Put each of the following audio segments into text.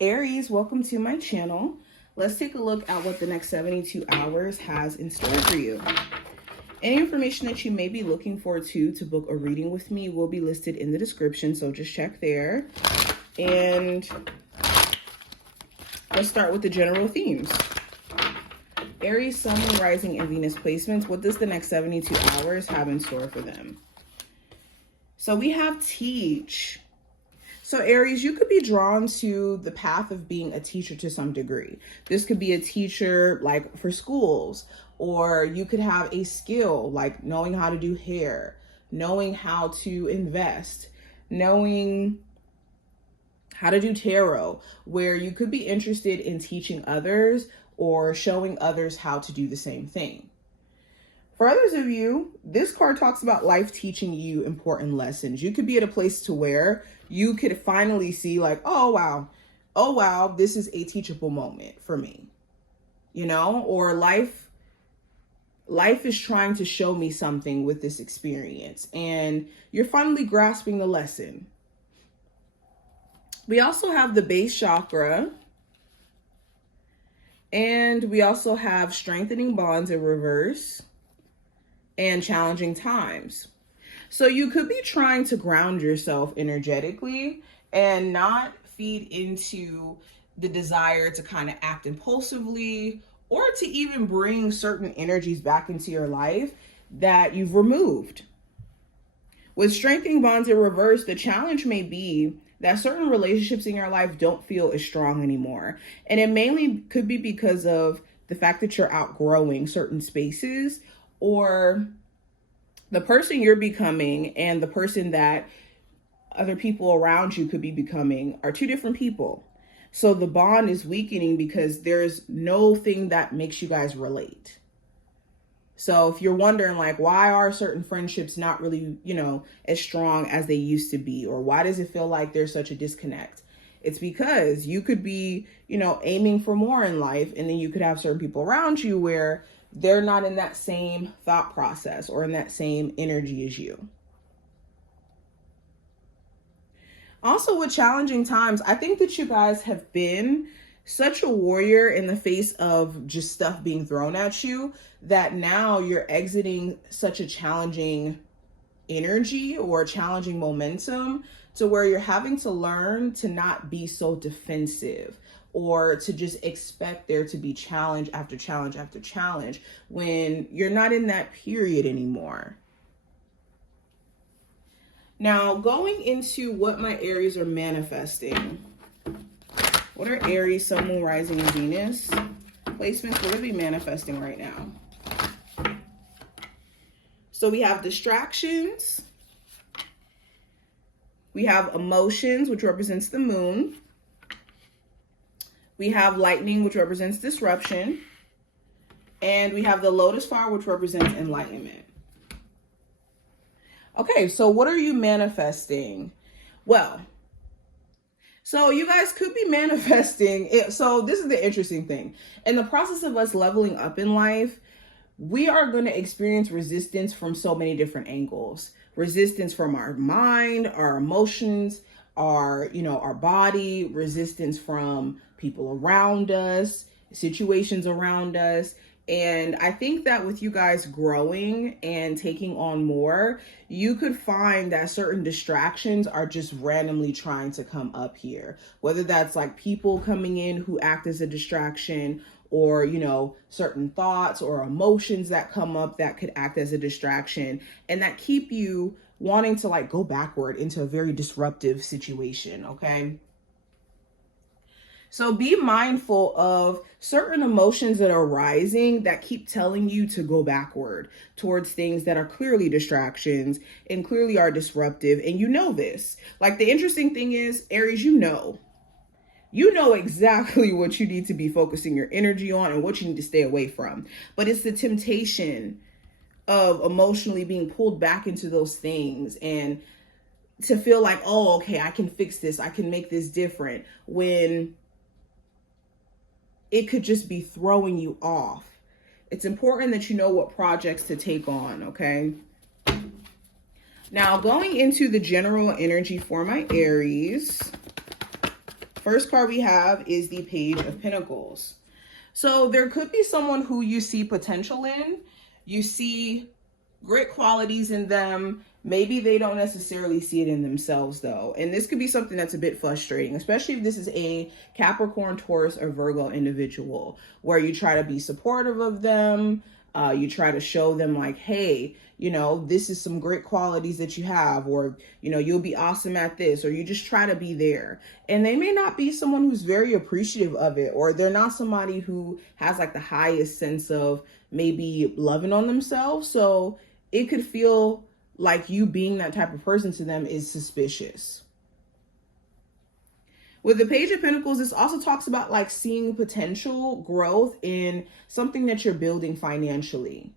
Aries, welcome to my channel. Let's take a look at what the next 72 hours has in store for you. Any information that you may be looking for to book a reading with me will be listed in the description, so just check there. And let's start with the general themes. Aries, Sun, Moon, Rising, and Venus placements. What does the next 72 hours have in store for them? So we have teach. So Aries, you could be drawn to the path of being a teacher to some degree. This could be a teacher like for schools, or you could have a skill like knowing how to do hair, knowing how to invest, knowing how to do tarot, where you could be interested in teaching others or showing others how to do the same thing. For others of you, this card talks about life teaching you important lessons. You could be at a place to where you could finally see like, oh wow, this is a teachable moment for me, you know, or life is trying to show me something with this experience and you're finally grasping the lesson. We also have the base chakra, and we also have strengthening bonds in reverse and challenging times. So you could be trying to ground yourself energetically and not feed into the desire to kind of act impulsively or to even bring certain energies back into your life that you've removed. With strengthening bonds in reverse, the challenge may be that certain relationships in your life don't feel as strong anymore. And it mainly could be because of the fact that you're outgrowing certain spaces, or the person you're becoming and the person that other people around you could be becoming are two different people. So the bond is weakening because there's no thing that makes you guys relate. So if you're wondering like, why are certain friendships not really, as strong as they used to be? Or why does it feel like there's such a disconnect? It's because you could be, aiming for more in life. And then you could have certain people around you where they're not in that same thought process or in that same energy as you. Also, with challenging times, I think that you guys have been such a warrior in the face of just stuff being thrown at you that now you're exiting such a challenging energy or challenging momentum to where you're having to learn to not be so defensive or to just expect there to be challenge after challenge after challenge when you're not in that period anymore. Now, going into what my Aries are manifesting. What are Aries, Sun, Moon, Rising, and Venus placements? What are they manifesting right now? So we have distractions. We have emotions, which represents the moon. We have lightning, which represents disruption. And we have the lotus flower, which represents enlightenment. Okay, so what are you manifesting? Well, so you guys could be manifesting it. So this is the interesting thing. In the process of us leveling up in life, we are going to experience resistance from so many different angles. Resistance from our mind, our emotions, our body, resistance from people around us, situations around us. And I think that with you guys growing and taking on more, you could find that certain distractions are just randomly trying to come up here. Whether that's like people coming in who act as a distraction, or, certain thoughts or emotions that come up that could act as a distraction and that keep you wanting to like go backward into a very disruptive situation. Okay. So be mindful of certain emotions that are rising that keep telling you to go backward towards things that are clearly distractions and clearly are disruptive. And you know this. Like, the interesting thing is, Aries, you know exactly what you need to be focusing your energy on and what you need to stay away from. But it's the temptation of emotionally being pulled back into those things and to feel like, oh, okay, I can fix this. I can make this different, when it could just be throwing you off. It's important that you know what projects to take on, okay? Now, going into the general energy for my Aries. first card we have is the Page of Pentacles. So there could be someone who you see potential in. You see great qualities in them. Maybe they don't necessarily see it in themselves though. And this could be something that's a bit frustrating, especially if this is a Capricorn, Taurus, or Virgo individual where you try to be supportive of them. You try to show them like, hey, you know, this is some great qualities that you have, or, you know, you'll be awesome at this, or you just try to be there. And they may not be someone who's very appreciative of it, or they're not somebody who has like the highest sense of maybe loving on themselves. So it could feel like you being that type of person to them is suspicious. With the Page of Pentacles, this also talks about like seeing potential growth in something that you're building financially.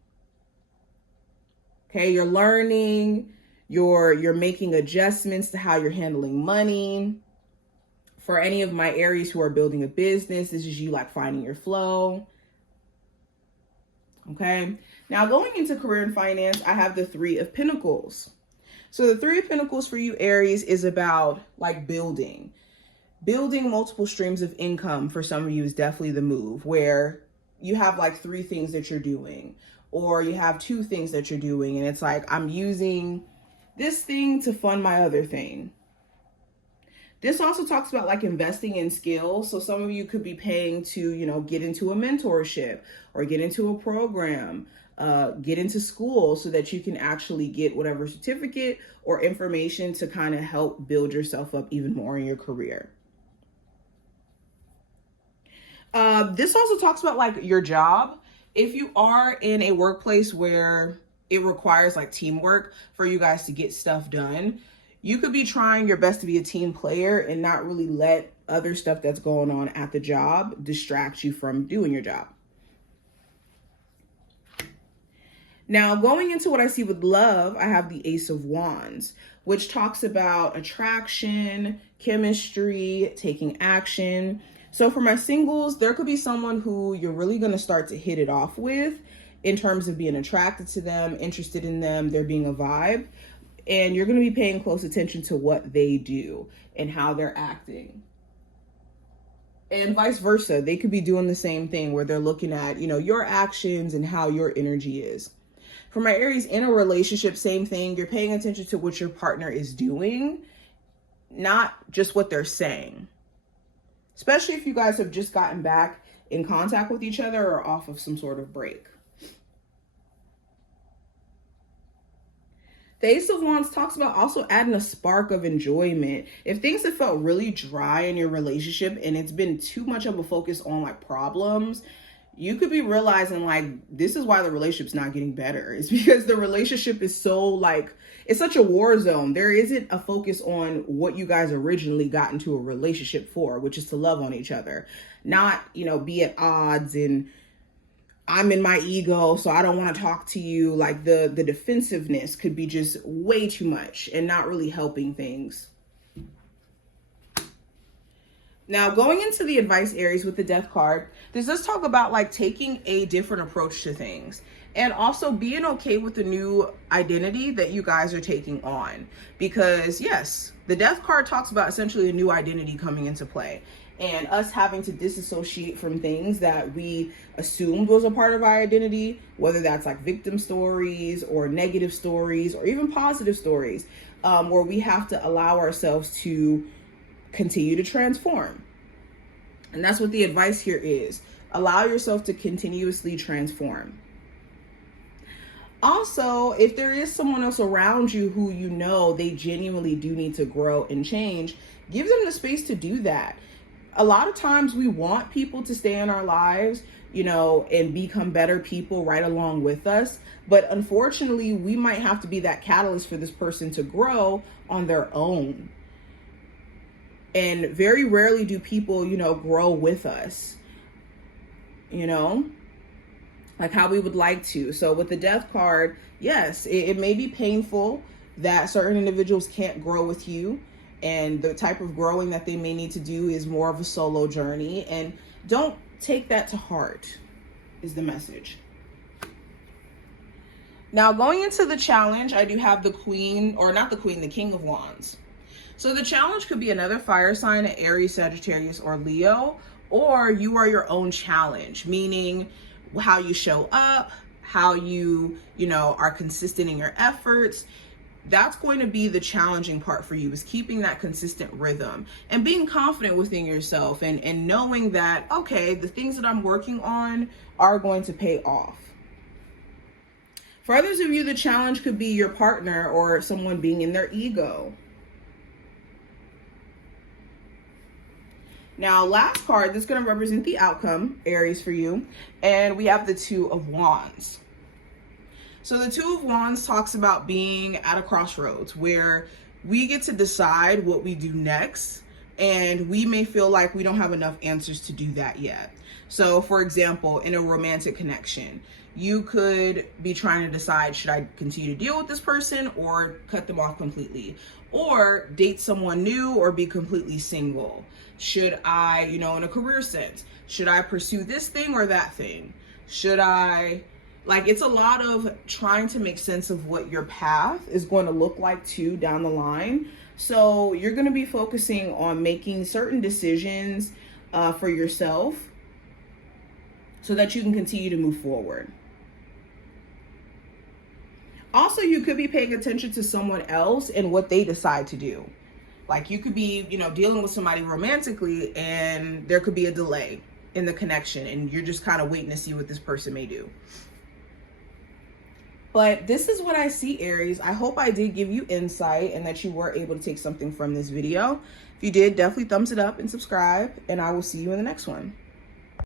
Okay, you're learning, you're making adjustments to how you're handling money. For any of my Aries who are building a business, this is you like finding your flow. Okay, now going into career and finance, I have the Three of Pentacles. So the Three of Pentacles for you, Aries, is about like building multiple streams of income. For some of you is definitely the move, where you have like 3 things that you're doing, or you have 2 things that you're doing. And it's like, I'm using this thing to fund my other thing. This also talks about like investing in skills. So some of you could be paying to, you know, get into a mentorship or get into a program, get into school so that you can actually get whatever certificate or information to kind of help build yourself up even more in your career. This also talks about like your job. If you are in a workplace where it requires like teamwork for you guys to get stuff done, you could be trying your best to be a team player and not really let other stuff that's going on at the job distract you from doing your job. Now, going into what I see with love, I have the Ace of Wands, which talks about attraction, chemistry, taking action. So for my singles, there could be someone who you're really going to start to hit it off with in terms of being attracted to them, interested in them, there being a vibe. And you're going to be paying close attention to what they do and how they're acting. And vice versa. They could be doing the same thing where they're looking at, you know, your actions and how your energy is. For my Aries, in a relationship, same thing. You're paying attention to what your partner is doing, not just what they're saying. Especially if you guys have just gotten back in contact with each other or off of some sort of break. The Ace of Wands talks about also adding a spark of enjoyment. If things have felt really dry in your relationship and it's been too much of a focus on like problems, you could be realizing like this is why the relationship's not getting better. It's because the relationship is so like, it's such a war zone. There isn't a focus on what you guys originally got into a relationship for, which is to love on each other, not, you know, be at odds and I'm in my ego, so I don't want to talk to you. Like the defensiveness could be just way too much and not really helping things. Now, going into the advice, Aries, with the Death card, this does talk about like taking a different approach to things and also being okay with the new identity that you guys are taking on. Because yes, the Death card talks about essentially a new identity coming into play and us having to disassociate from things that we assumed was a part of our identity, whether that's like victim stories or negative stories or even positive stories, where we have to allow ourselves to continue to transform. And that's what the advice here is. Allow yourself to continuously transform. Also, if there is someone else around you who you know they genuinely do need to grow and change, give them the space to do that. A lot of times we want people to stay in our lives, you know, and become better people right along with us. But unfortunately, we might have to be that catalyst for this person to grow on their own. And very rarely do people, you know, grow with us, you know, like how we would like to. So with the Death card, yes, it may be painful that certain individuals can't grow with you. And the type of growing that they may need to do is more of a solo journey. And don't take that to heart, is the message. Now, going into the challenge, I do have the Queen, or not the Queen, the King of Wands. So the challenge could be another fire sign, an Aries, Sagittarius, or Leo, or you are your own challenge, meaning how you show up, how you know, are consistent in your efforts. That's going to be the challenging part for you, is keeping that consistent rhythm and being confident within yourself and knowing that, okay, the things that I'm working on are going to pay off. For others of you, the challenge could be your partner or someone being in their ego. Now, last card that's going to represent the outcome, Aries, for you, and we have the Two of Wands. So the Two of Wands talks about being at a crossroads where we get to decide what we do next, and we may feel like we don't have enough answers to do that yet. So for example, in a romantic connection, you could be trying to decide, should I continue to deal with this person or cut them off completely? Or date someone new or be completely single? Should I, you know, in a career sense, should I pursue this thing or that thing? Should I, like, it's a lot of trying to make sense of what your path is going to look like too down the line. So you're going to be focusing on making certain decisions for yourself so that you can continue to move forward. Also, you could be paying attention to someone else and what they decide to do. Like, you could be, you know, dealing with somebody romantically and there could be a delay in the connection and you're just kind of waiting to see what this person may do. But this is what I see, Aries. I hope I did give you insight and that you were able to take something from this video. If you did, definitely thumbs it up and subscribe, and I will see you in the next one.